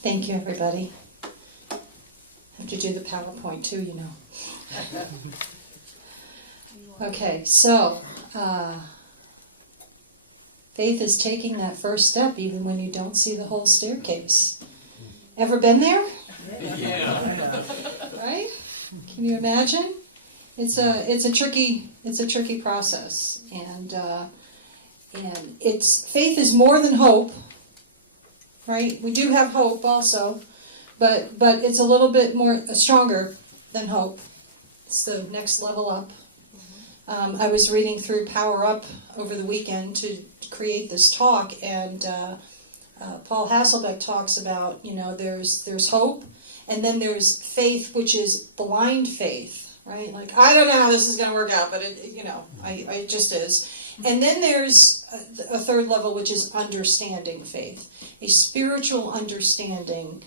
Thank you, everybody. I have to do the PowerPoint too, you know. Okay, so faith is taking that first step even when you don't see the whole staircase. Ever been there? Yeah. Right? Can you imagine? It's a tricky process, and faith is more than hope, right? We do have hope also, but it's a little bit more stronger than hope. It's the next level up. I was reading through Power Up over the weekend to create this talk, and Paul Hasselbeck talks about, there's hope, and then there's faith, which is blind faith. Right? Like, I don't know how this is going to work out, but it just is. And then there's a third level, which is understanding faith. A spiritual understanding,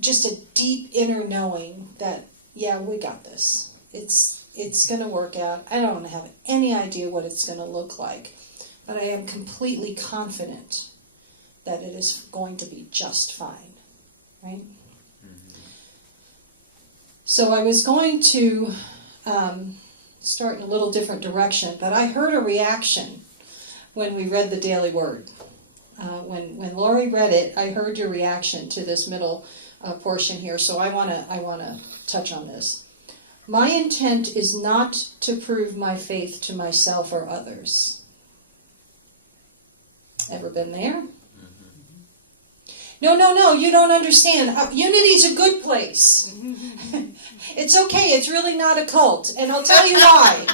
just a deep inner knowing that, yeah, we got this. It's going to work out. I don't have any idea what it's going to look like, but I am completely confident that it is going to be just fine. Right? So I was going to start in a little different direction, but I heard a reaction when we read the Daily Word. When Lori read it, I heard your reaction to this middle portion here, so I want to touch on this. My intent is not to prove my faith to myself or others. Ever been there? No, you don't understand. Unity's a good place. It's okay, it's really not a cult, and I'll tell you why.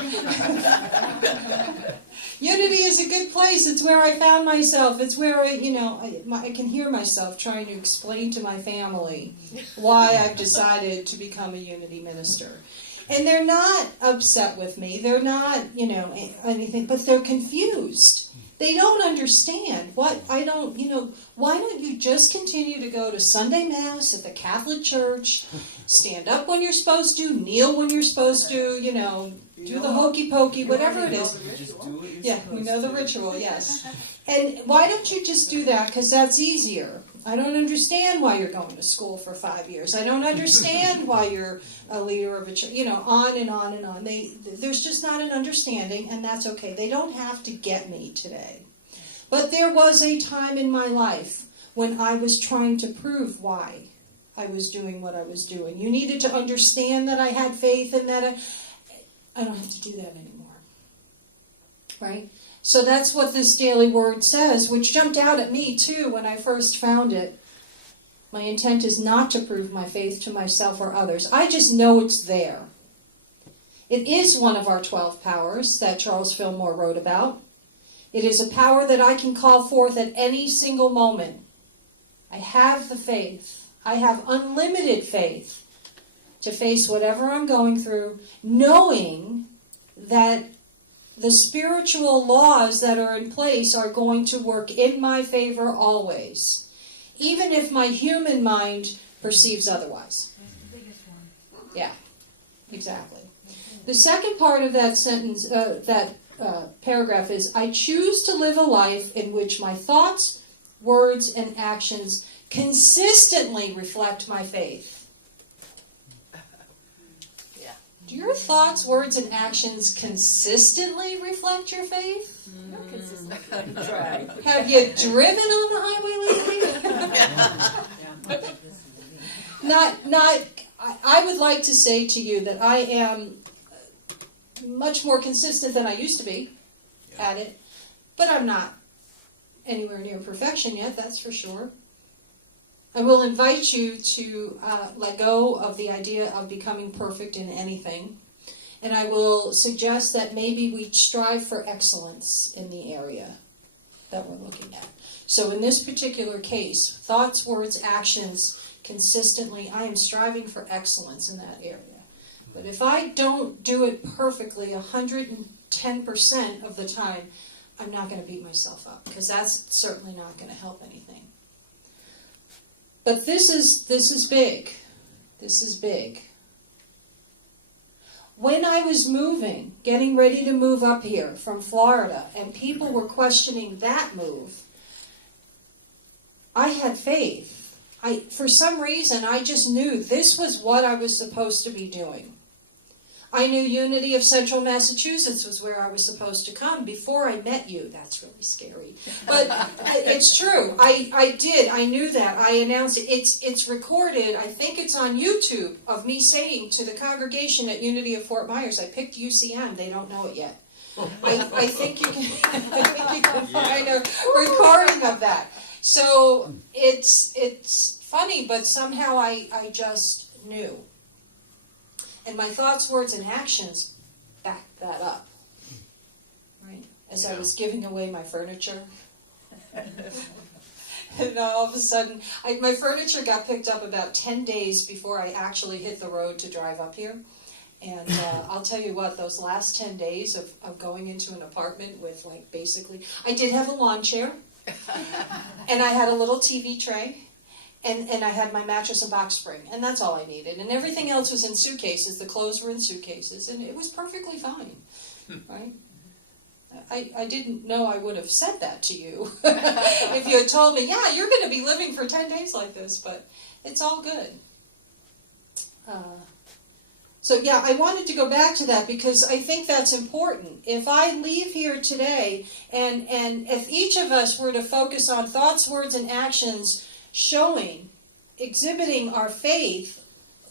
Unity is a good place. It's where I found myself. It's where I can hear myself trying to explain to my family why I've decided to become a Unity minister. And they're not upset with me. They're not, anything, but they're confused. They don't understand why don't you just continue to go to Sunday Mass at the Catholic Church, stand up when you're supposed to, kneel when you're supposed to, do the hokey pokey, whatever it is. Yeah, we know the ritual, yes. And why don't you just do that? Because that's easier. I don't understand why you're going to school for 5 years. I don't understand why you're a leader of a church, on and on and on. There's just not an understanding, and that's okay. They don't have to get me today. But there was a time in my life when I was trying to prove why I was doing what I was doing. You needed to understand that I had faith and that I don't have to do that anymore. Right? So that's what this Daily Word says, which jumped out at me too when I first found it. My intent is not to prove my faith to myself or others. I just know it's there. It is one of our 12 powers that Charles Fillmore wrote about. It is a power that I can call forth at any single moment. I have the faith. I have unlimited faith to face whatever I'm going through, knowing that the spiritual laws that are in place are going to work in my favor always, even if my human mind perceives otherwise. That's the biggest one. Yeah, exactly. The second part of that sentence, paragraph is, I choose to live a life in which my thoughts, words, and actions consistently reflect my faith. Do your thoughts, words, and actions consistently reflect your faith? Not consistently. Try. Have you driven on the highway lately? I would like to say to you that I am much more consistent than I used to be at it, but I'm not anywhere near perfection yet, that's for sure. I will invite you to let go of the idea of becoming perfect in anything. And I will suggest that maybe we strive for excellence in the area that we're looking at. So in this particular case, thoughts, words, actions, consistently, I am striving for excellence in that area. But if I don't do it perfectly 110% of the time, I'm not going to beat myself up, because that's certainly not going to help anything. But this is big. This is big. When I was moving, getting ready to move up here from Florida, and people were questioning that move, I had faith for some reason, I just knew this was what I was supposed to be doing. I knew Unity of Central Massachusetts was where I was supposed to come before I met you. That's really scary. But it's true. I did. I knew that. I announced it. It's recorded. I think it's on YouTube of me saying to the congregation at Unity of Fort Myers, I picked UCM. They don't know it yet. I think you can find a recording of that. So it's funny, but somehow I just knew. And my thoughts, words, and actions back that up. Right? As I was giving away my furniture. And all of a sudden, my furniture got picked up about 10 days before I actually hit the road to drive up here. And I'll tell you what, those last 10 days of going into an apartment with, like, basically, I did have a lawn chair. And I had a little TV tray. And I had my mattress and box spring, and that's all I needed. And everything else was in suitcases. The clothes were in suitcases, and it was perfectly fine, right? I didn't know I would have said that to you if you had told me, yeah, you're going to be living for 10 days like this, but it's all good. So yeah, I wanted to go back to that because I think that's important. If I leave here today, and if each of us were to focus on thoughts, words, and actions showing, exhibiting our faith,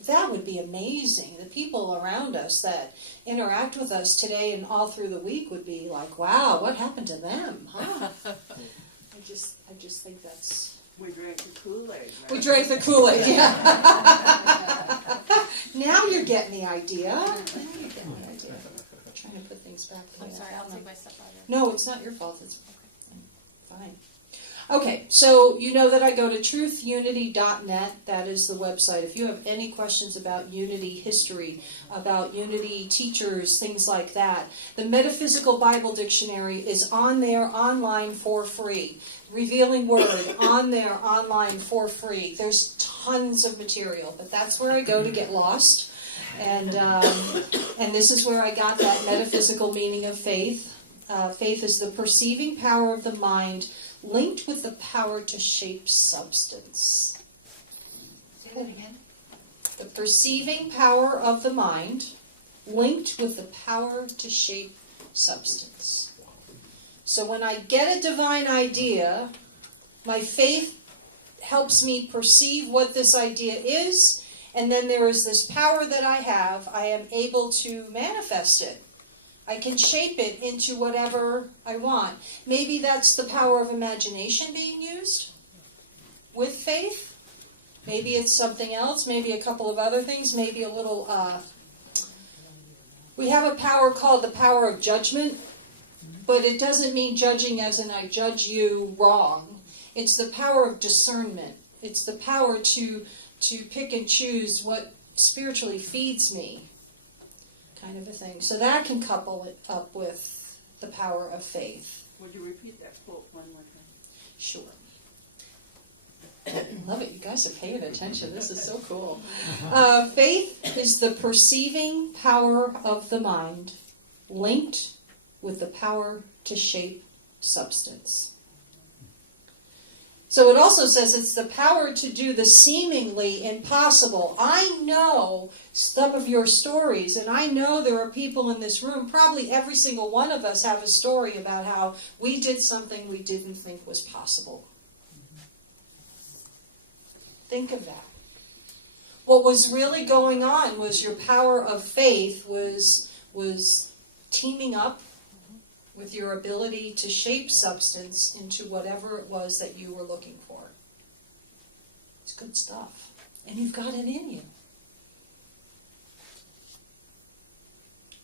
that would be amazing. The people around us that interact with us today and all through the week would be like, wow, what happened to them? Huh? I just think that's... We drank the Kool-Aid. Right? We drank the Kool-Aid, yeah. Now you're getting the idea. Now you're getting the idea. I'm trying to put things back. I'm sorry, I'll take my stuff out of here. No, it's not your fault. It's fine. Okay, so you know that I go to truthunity.net. That is the website. If you have any questions about Unity history, about Unity teachers, things like that, the Metaphysical Bible Dictionary is on there online for free. Revealing Word on there online for free. There's tons of material, but that's where I go to get lost. And this is where I got that metaphysical meaning of faith. Faith is the perceiving power of the mind linked with the power to shape substance. Say that again. The perceiving power of the mind linked with the power to shape substance. So when I get a divine idea, my faith helps me perceive what this idea is, and then there is this power that I have. I am able to manifest it. I can shape it into whatever I want. Maybe that's the power of imagination being used with faith. Maybe it's something else. Maybe a couple of other things. Maybe a little... we have a power called the power of judgment, but it doesn't mean judging as in I judge you wrong. It's the power of discernment. It's the power to pick and choose what spiritually feeds me. Kind of a thing. So that can couple it up with the power of faith. Would you repeat that quote one more time? Sure. I love it. You guys are paying attention. This is so cool. Faith is the perceiving power of the mind linked with the power to shape substance. So it also says it's the power to do the seemingly impossible. I know some of your stories, and I know there are people in this room, probably every single one of us have a story about how we did something we didn't think was possible. Think of that. What was really going on was your power of faith was teaming up with your ability to shape substance into whatever it was that you were looking for. It's good stuff. And you've got it in you.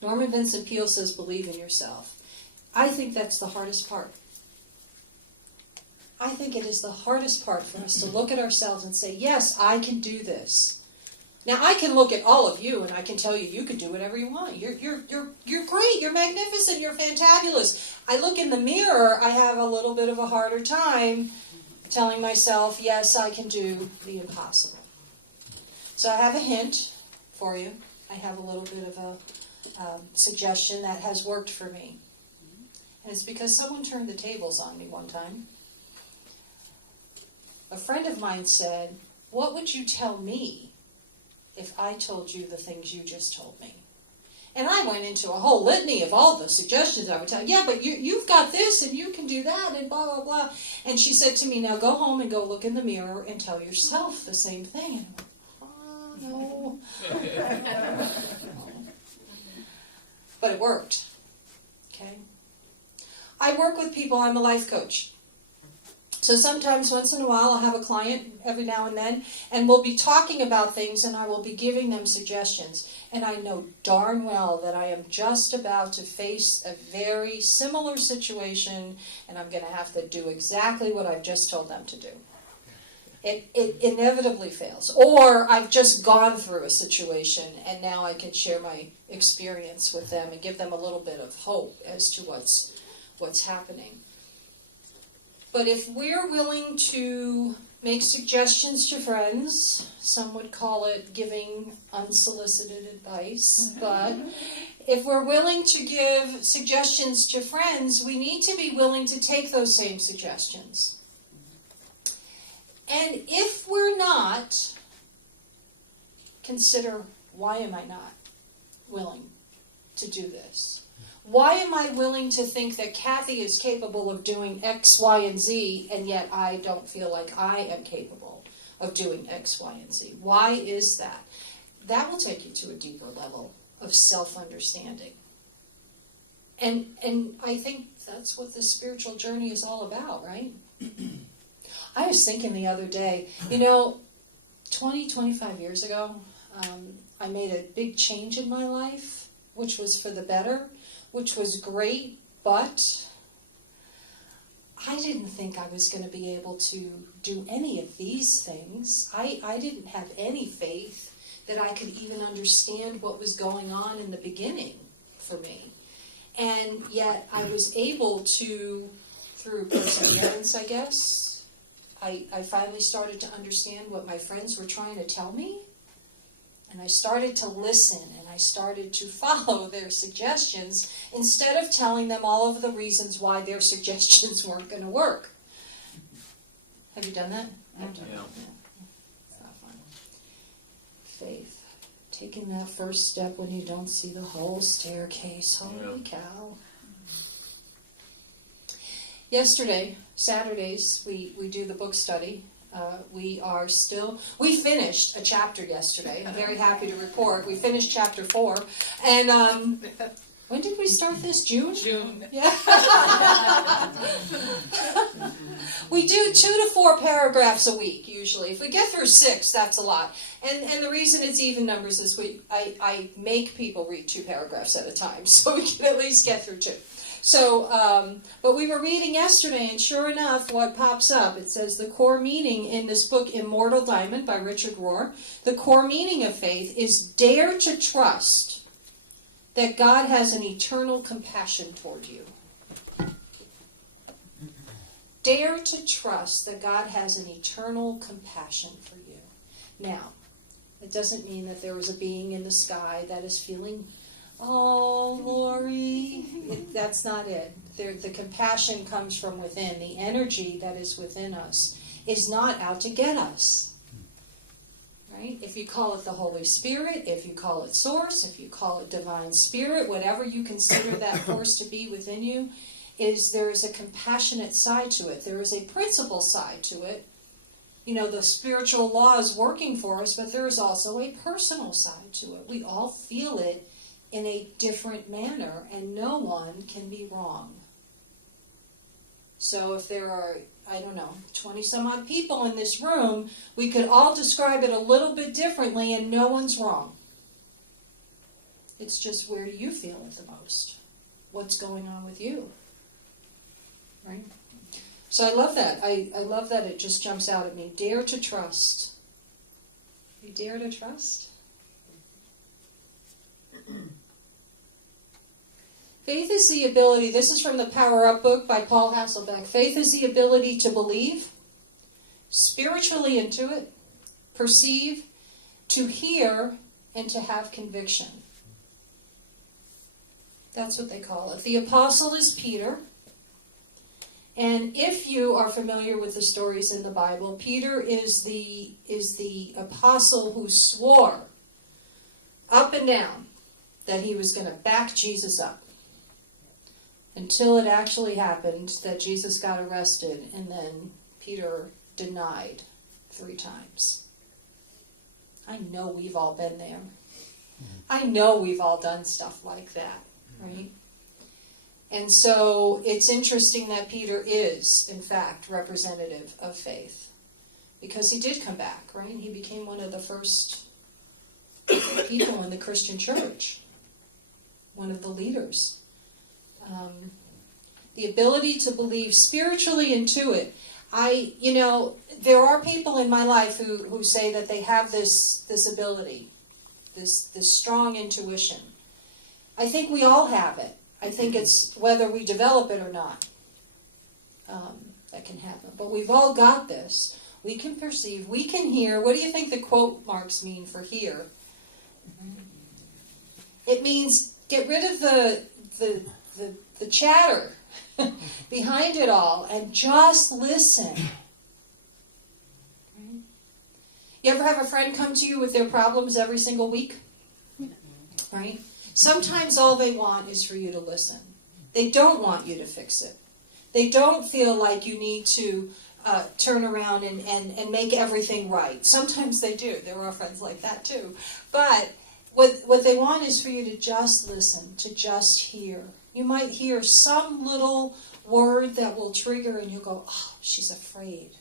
Norman Vincent Peale says, believe in yourself. I think that's the hardest part. I think it is the hardest part for us to look at ourselves and say, yes, I can do this. Now, I can look at all of you and I can tell you, you can do whatever you want. You're great. You're magnificent. You're fantabulous. I look in the mirror, I have a little bit of a harder time telling myself, yes, I can do the impossible. So I have a hint for you. I have a little bit of a suggestion that has worked for me. And it's because someone turned the tables on me one time. A friend of mine said, what would you tell me if I told you the things you just told me? And I went into a whole litany of all the suggestions I would tell. Yeah, but you've got this, and you can do that, and blah, blah, blah. And she said to me, now go home and go look in the mirror and tell yourself the same thing. And I went, no. But it worked. Okay? I work with people. I'm a life coach. So sometimes, once in a while, I'll have a client every now and then, and we'll be talking about things, and I will be giving them suggestions. And I know darn well that I am just about to face a very similar situation, and I'm going to have to do exactly what I've just told them to do. It inevitably fails. Or I've just gone through a situation, and now I can share my experience with them and give them a little bit of hope as to what's happening. But if we're willing to make suggestions to friends, some would call it giving unsolicited advice, but if we're willing to give suggestions to friends, we need to be willing to take those same suggestions. And if we're not, consider, why am I not willing to do this? Why am I willing to think that Kathy is capable of doing X, Y, and Z, and yet I don't feel like I am capable of doing X, Y, and Z? Why is that? That will take you to a deeper level of self-understanding. And I think that's what the spiritual journey is all about, right? I was thinking the other day, 25 years ago, I made a big change in my life, which was for the better, which was great, but I didn't think I was going to be able to do any of these things. I didn't have any faith that I could even understand what was going on in the beginning for me. And yet I was able to, through perseverance, I guess, I finally started to understand what my friends were trying to tell me. And I started to listen, and I started to follow their suggestions instead of telling them all of the reasons why their suggestions weren't going to work. Have you done that? I've done that. It's not fun. Faith. Taking that first step when you don't see the whole staircase. Holy cow. Yesterday, Saturdays, we do the book study. We finished a chapter yesterday. I'm very happy to report. We finished chapter 4. And when did we start this? June? June. Yeah. We do 2 to 4 paragraphs a week, usually. If we get through 6, that's a lot. And the reason it's even numbers this week, I make people read 2 paragraphs at a time, so we can at least get through 2. So, but we were reading yesterday, and sure enough, what pops up, it says the core meaning in this book, Immortal Diamond by Richard Rohr, the core meaning of faith is dare to trust that God has an eternal compassion toward you. Dare to trust that God has an eternal compassion for you. Now, it doesn't mean that there is a being in the sky that is feeling, oh, Lori, that's not it. The compassion comes from within. The energy that is within us is not out to get us. Right? If you call it the Holy Spirit, if you call it Source, if you call it Divine Spirit, whatever you consider that force to be within you, there is a compassionate side to it. There is a principle side to it. The spiritual law is working for us, but there is also a personal side to it. We all feel it in a different manner, and no one can be wrong. So if there are, 20 some odd people in this room, we could all describe it a little bit differently, and no one's wrong. It's just, where do you feel it the most? What's going on with you? Right? So I love that. I love that it just jumps out at me. Dare to trust. You dare to trust? Faith is the ability, this is from the Power Up book by Paul Hasselbeck. Faith is the ability to believe, spiritually intuit, perceive, to hear, and to have conviction. That's what they call it. The apostle is Peter, And if you are familiar with the stories in the Bible, Peter is the apostle who swore up and down that he was going to back Jesus up. Until it actually happened that Jesus got arrested, and then Peter denied 3 times. I know we've all been there. I know we've all done stuff like that, right? And so it's interesting that Peter is, in fact, representative of faith. Because he did come back, right? He became one of the first people in the Christian church. One of the leaders. The ability to believe spiritually into it. There are people in my life who say that they have this ability, this strong intuition. I think we all have it. I think it's whether we develop it or not that can happen. But we've all got this. We can perceive, we can hear. What do you think the quote marks mean for hear? It means get rid of the chatter behind it all and just listen. You ever have a friend come to you with their problems every single week? Right? Sometimes all they want is for you to listen. They don't want you to fix it. They don't feel like you need to turn around and make everything right. Sometimes they do. There are friends like that too. But what they want is for you to just listen, to just hear. You might hear some little word that will trigger and you'll go, oh, she's afraid.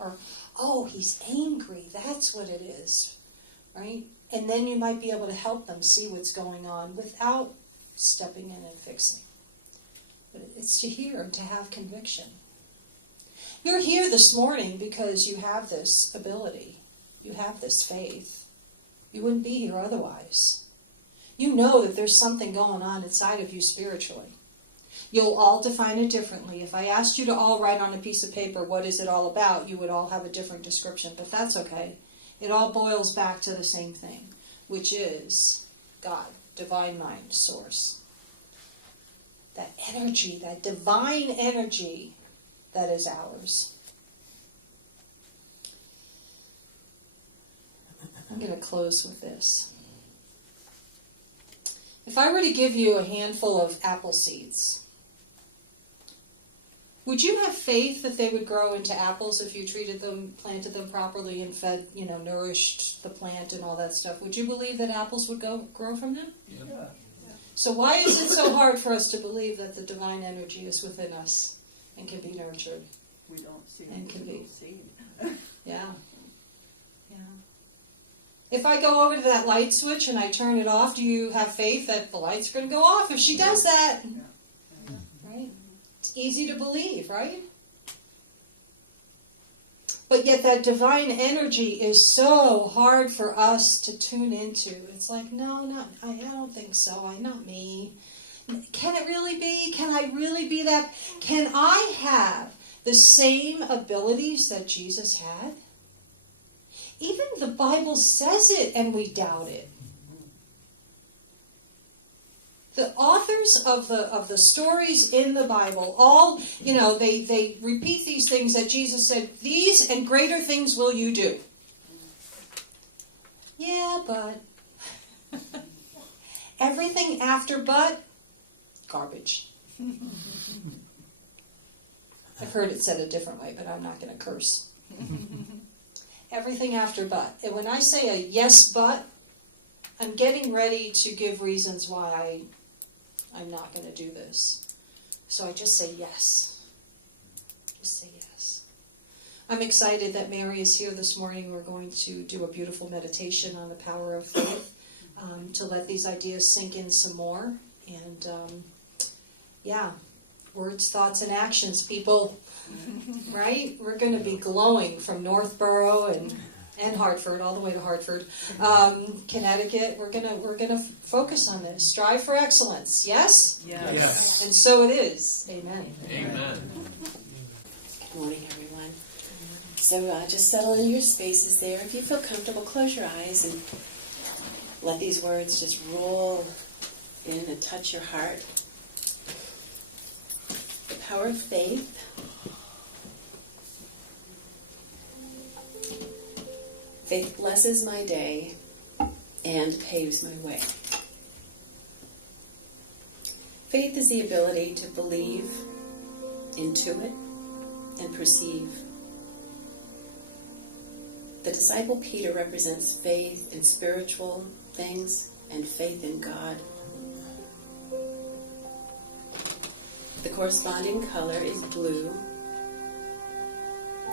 Or, oh, he's angry. That's what it is. Right? And then you might be able to help them see what's going on without stepping in and fixing. But it's to hear and to have conviction. You're here this morning because you have this ability. You have this faith. You wouldn't be here otherwise. You know that there's something going on inside of you spiritually. You'll all define it differently. If I asked you to all write on a piece of paper, what is it all about, you would all have a different description, but that's okay. It all boils back to the same thing, which is God, divine mind, source. That energy, that divine energy that is ours. I'm going to close with this. If I were to give you a handful of apple seeds, would you have faith that they would grow into apples if you treated them, planted them properly and fed, nourished the plant and all that stuff? Would you believe that apples would grow from them? Yeah. So why is it so hard for us to believe that the divine energy is within us and can be nurtured? We don't see And can be. seed. Yeah. If I go over to that light switch and I turn it off, do you have faith that the light's going to go off if she does that? Yeah. Right? It's easy to believe, right? But yet that divine energy is so hard for us to tune into. It's like, no, I don't think so. Not me. Can it really be? Can I really be that? Can I have the same abilities that Jesus had? Even the Bible says it and we doubt it. The authors of the stories in the Bible, all, they repeat these things that Jesus said, these and greater things will you do. Yeah, but. Everything after but, garbage. I've heard it said a different way, but I'm not going to curse. Everything after but. And when I say a yes but, I'm getting ready to give reasons why I'm not going to do this. So I just say yes. Just say yes. I'm excited that Mary is here this morning. We're going to do a beautiful meditation on the power of faith to let these ideas sink in some more. And words, thoughts, and actions, people. Right? We're going to be glowing from Northborough and Hartford, all the way to Hartford, Connecticut. We're gonna focus on this. Strive for excellence. Yes? Yes. And so it is. Amen. Amen. Good morning, everyone. So just settle in your spaces there. If you feel comfortable, close your eyes and let these words just roll in and touch your heart. The power of faith. Faith blesses my day and paves my way. Faith is the ability to believe, intuit, and perceive. The disciple Peter represents faith in spiritual things and faith in God. The corresponding color is blue,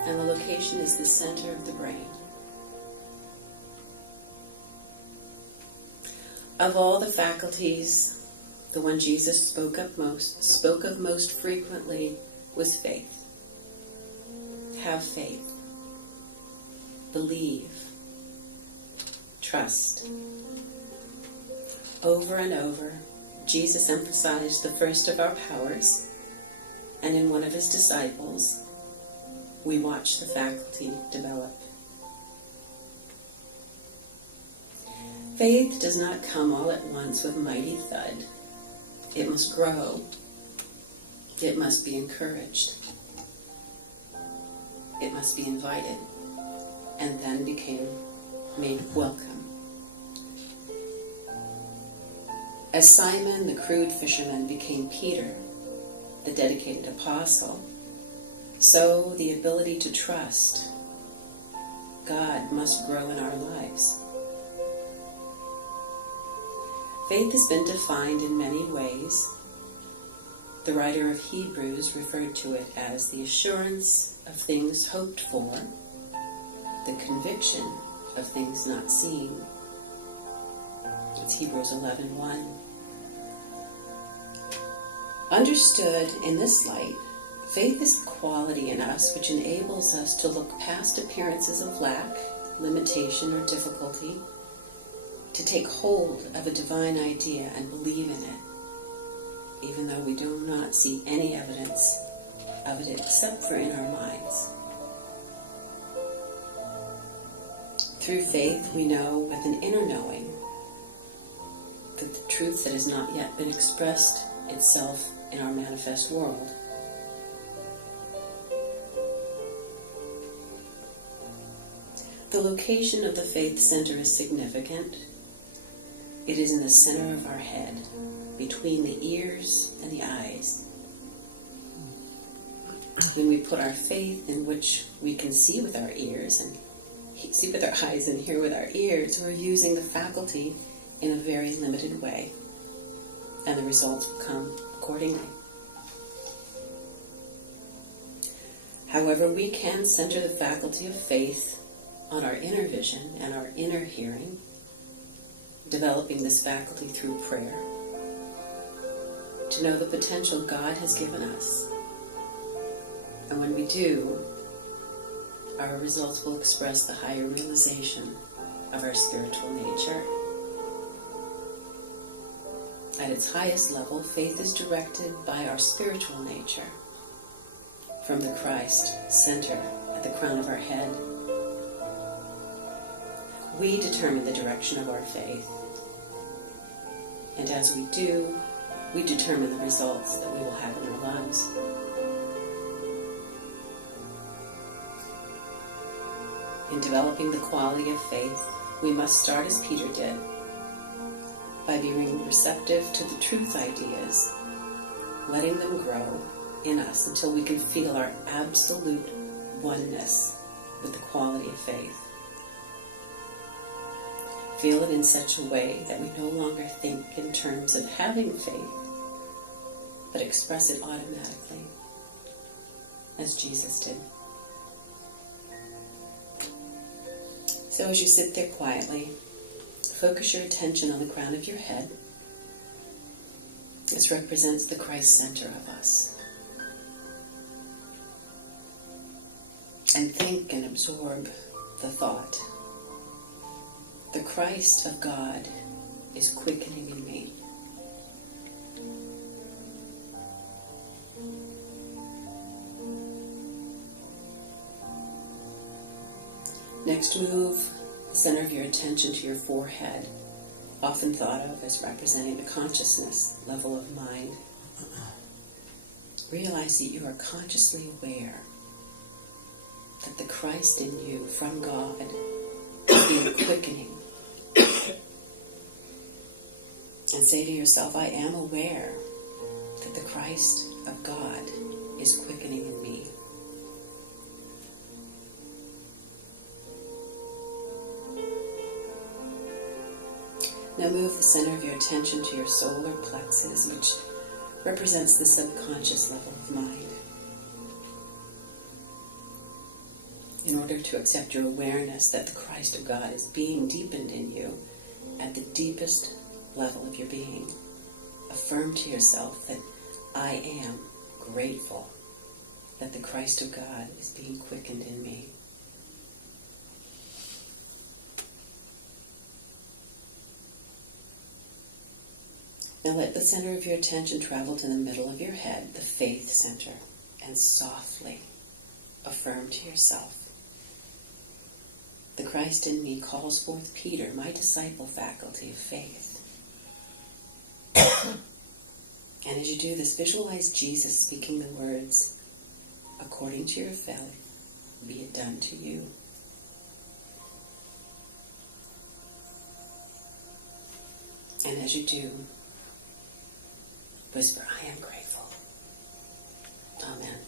and the location is the center of the brain. Of all the faculties, the one Jesus spoke of most frequently was faith. Have faith. Believe. Trust. Over and over, Jesus emphasized the first of our powers, and in one of his disciples, we watch the faculty develop. Faith does not come all at once with mighty thud. It must grow. It must be encouraged. It must be invited, and then became made welcome. As Simon, the crude fisherman, became Peter, the dedicated apostle, so the ability to trust God must grow in our lives. Faith has been defined in many ways. The writer of Hebrews referred to it as the assurance of things hoped for, the conviction of things not seen. It's Hebrews 11:1. Understood in this light, faith is the quality in us which enables us to look past appearances of lack, limitation, or difficulty, to take hold of a divine idea and believe in it, even though we do not see any evidence of it except for in our minds. Through faith, we know with an inner knowing that the truth that has not yet been expressed itself in our manifest world. The location of the faith center is significant. It is in the center of our head, between the ears and the eyes. When we put our faith in which we can see with our ears and see with our eyes and hear with our ears, we're using the faculty in a very limited way, and the results will come accordingly. However, we can center the faculty of faith on our inner vision and our inner hearing, developing this faculty through prayer, to know the potential God has given us. And when we do, our results will express the higher realization of our spiritual nature. At its highest level, faith is directed by our spiritual nature, from the Christ center at the crown of our head. We determine the direction of our faith, and as we do, we determine the results that we will have in our lives. In developing the quality of faith, we must start as Peter did, by being receptive to the truth ideas, letting them grow in us until we can feel our absolute oneness with the quality of faith. Feel it in such a way that we no longer think in terms of having faith, but express it automatically, as Jesus did. So as you sit there quietly, focus your attention on the crown of your head. This represents the Christ center of us. And think and absorb the thought. The Christ of God is quickening in me. Next, move the center of your attention to your forehead, often thought of as representing the consciousness level of mind. realize that you are consciously aware that the Christ in you from God is being quickening. And say to yourself, I am aware that the Christ of God is quickening in me. Now move the center of your attention to your solar plexus, which represents the subconscious level of mind. In order to accept your awareness that the Christ of God is being deepened in you at the deepest level of your being, affirm to yourself that I am grateful that the Christ of God is being quickened in me. Now let the center of your attention travel to the middle of your head, the faith center, and softly affirm to yourself, the Christ in me calls forth Peter, my disciple faculty of faith. And as you do this, visualize Jesus speaking the words, according to your faith, be it done to you. And as you do, whisper, I am grateful. Amen.